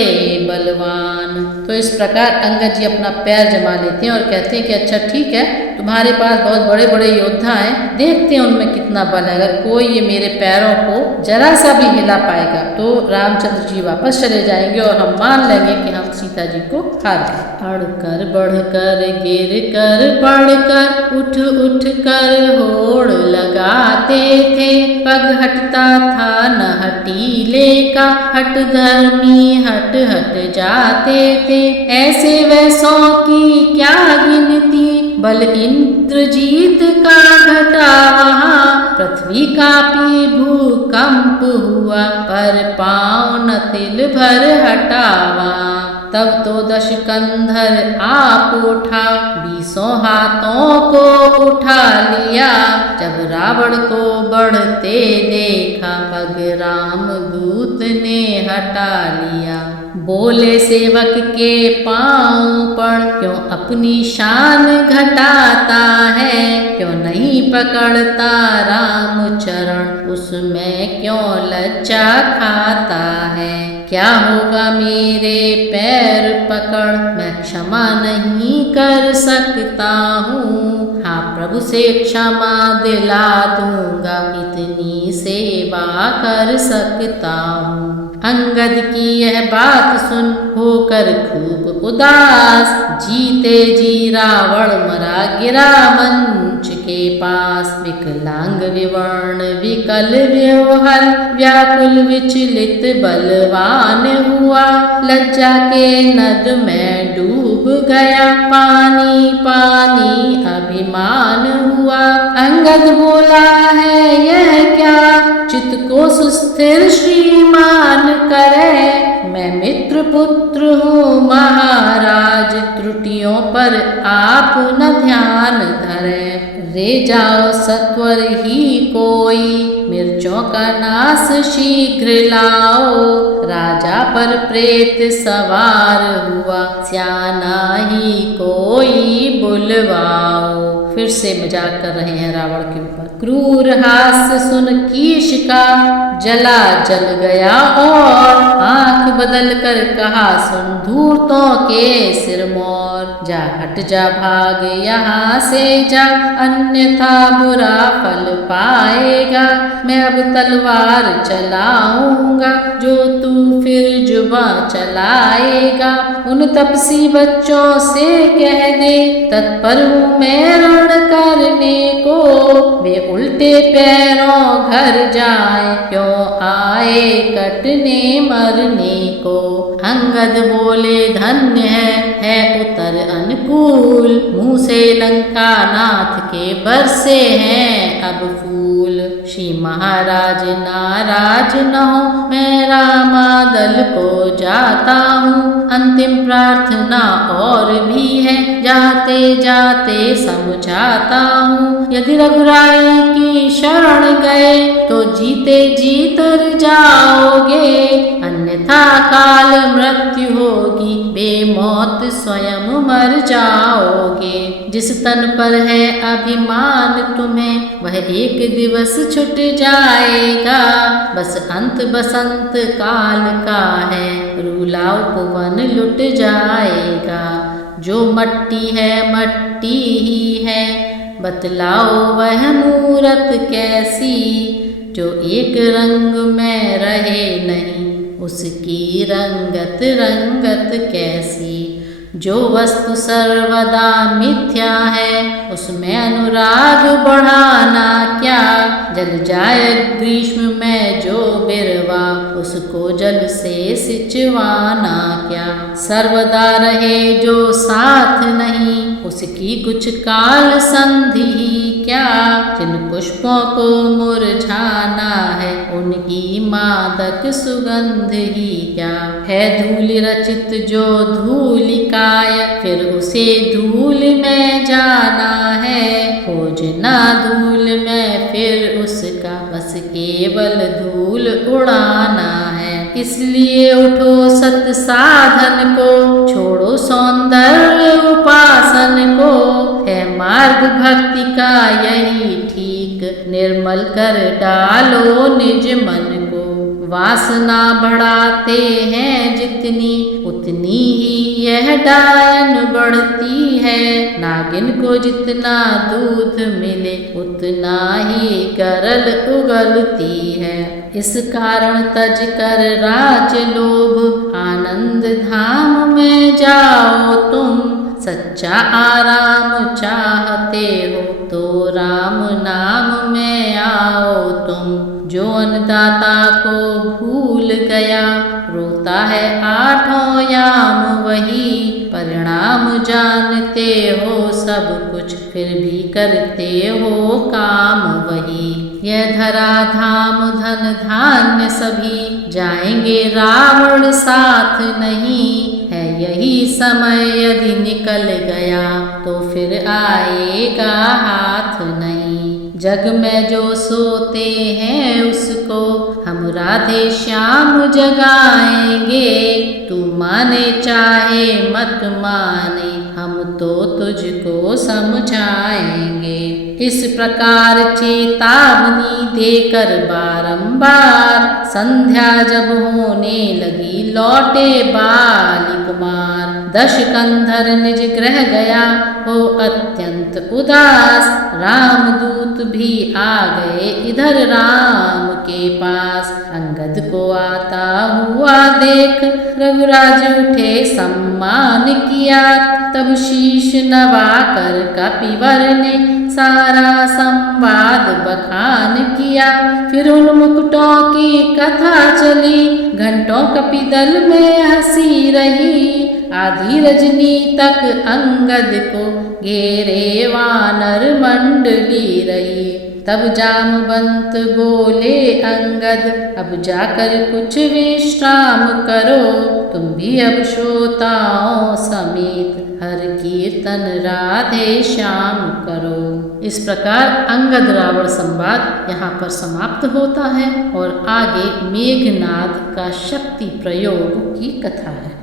बलवान। तो इस प्रकार अंगद जी अपना पैर जमा लेते हैं और कहते हैं कि अच्छा ठीक है, तुम्हारे पास बहुत बड़े बड़े योद्धा हैं, देखते हैं उनमें कितना बल है। अगर कोई ये मेरे पैरों को जरा सा भी हिला पाएगा तो रामचंद्र जी वापस चले जाएंगे और हम मान लेंगे कि हम सीता जी को हार गए। अड़कर बढ़कर गिर कर पड़कर उठ उठ कर होड़ लगाते थे। पग हटता था न हटीले का, हट धर्मी हट हट जाते थे। ऐसे वैसों की क्या गिनती, बल इंद्रजीत का घटा वहाँ। पृथ्वी कांपी भूकंप हुआ, पर पाँव न तिल भर हटा वहाँ। तब तो दश कंधर आप उठा, 20 हाथों को उठा लिया। जब रावण को बढ़ते देखा, पग राम दूत ने हटा लिया। बोले सेवक के पाँव पर क्यों अपनी शान घटाता है, क्यों नहीं पकड़ता राम चरण, उसमें क्यों लज्जा खाता है। क्या होगा मेरे पैर पकड़, मैं क्षमा नहीं कर सकता हूँ, हाँ प्रभु से क्षमा दिला दूंगा, इतनी सेवा कर सकता हूँ। अंगद की यह बात सुन होकर खूब उदास, जीते जी रावण मरा गिरा मंच के पास। विकलांग विवर्ण विकल व्यवहार, व्याकुल विचलित बलवान हुआ, लज्जा के नद में डूब गया, पानी पानी अभिमान हुआ। अंगद बोला है यह क्या, चित्त को सुस्थिर श्रीमान करे, मैं मित्र पुत्र हूँ महाराज, त्रुटियों पर आप न ध्यान धरे। रे जाओ सत्वर ही कोई, मिर्चों का नाश शीघ्र लाओ, राजा पर प्रेत सवार हुआ, स्याना ही कोई बुलवाओ। फिर से मजाक कर रहे हैं रावण के ऊपर। क्रूर हास्य सुन कीश का जला जल गया और आंख बदल कर कहा, सुन धूर्तों के सिरमौर, जा हट जा भाग यहाँ से जा, अन्यथा बुरा फल पाएगा। मैं अब तलवार चलाऊंगा, जो तू फिर जुबां चलाएगा। उन तपसी बच्चों से कह दे, तत्पर हूँ मैं रण करने को, वे उल्टे पैरों घर जाए, क्यों आए कटने मरने को। अंगद बोले धन्य है उतर अनुकूल, मुँह से लंका नाथ के बरसे हैं अब फूल। श्री महाराज नाराज न हो, मैं रामादल को जाता हूँ, अंतिम प्रार्थना और भी है, जाते जाते समझाता हूँ। यदि रघुराई की शरण गए, तो जीते जी तर जाओगे, अन्यथा काल मृत्यु होगी, बेमौत स्वयं मर जाओगे। जिस तन पर है अभिमान तुम्हें, वह एक दिवस छुट जाएगा, बस अंत बसंत काल का है, रूला उपवन लुट जाएगा। जो मट्टी है मट्टी ही है, बतलाओ वह मूरत कैसी, जो एक रंग में रहे नहीं, उसकी रंगत रंगत कैसी। जो वस्तु सर्वदा मिथ्या है, उसमें अनुराग बढ़ाना क्या, जल जाए ग्रीष्म में जो बिरवा, उसको जल से सिंचवाना क्या। सर्वदा रहे जो साथ नहीं, उसकी कुछ काल संधि क्या, जिन पुष्पों को मुरझाना है, उनकी मादक सुगंध ही क्या। है धूल रचित जो धूलिकाय, फिर उसे धूल में जाना है, खोजना धूल में फिर उसका, बस केवल धूल उड़ाना है। इसलिए उठो सत साधन को, छोड़ो सौंदर्य उपासन को, है मार्ग भक्ति का यही ठीक, निर्मल कर डालो निज मन को। वासना बढ़ाते हैं जितनी, उतनी ही यह डायन बढ़ती है, नागिन को जितना दूध मिले, उतना ही गरल उगलती है। इस कारण तज कर राज लोभ, आनंद धाम में जाओ तुम, सच्चा आराम चाहते हो, तो राम नाम में आओ तुम। जो अन्नदाता को भूल गया, रोता है आठों याम वही, परिणाम जानते हो सब कुछ, फिर भी करते हो काम वही। यह धरा धाम धन धान्य सभी, जाएंगे रावण साथ नहीं, है यही समय यदि निकल गया, तो फिर आएगा हाथ नहीं। जग में जो सोते हैं उसको हम हम राधे श्याम जगाएंगे, तू माने चाहे मत माने, हम तो तुझको समझाएंगे। इस प्रकार चेतावनी देकर बारंबार संध्या जब होने लगी लौटे बाली कुमार। दशकंधर निज गृह गया हो अत्यंत उदास, रामदूत भी आ गए इधर राम के पास। अंगद को आता हुआ देख रघुराज उठे सम्मान किया, तब शीश नवा कर कपिवर ने सारा संवाद बखान किया। फिर उन मुकुटों की कथा चली, घंटों कपिदल में हंसी रही। आधी रजनी तक अंगद को घेरे वानर मंडली रही। तब जामवंत बोले अंगद, अब जाकर कुछ विश्राम करो, तुम भी अब श्रोताओं समेत हर कीर्तन राधे श्याम करो। इस प्रकार अंगद रावण संवाद यहाँ पर समाप्त होता है और आगे मेघनाद का शक्ति प्रयोग की कथा है।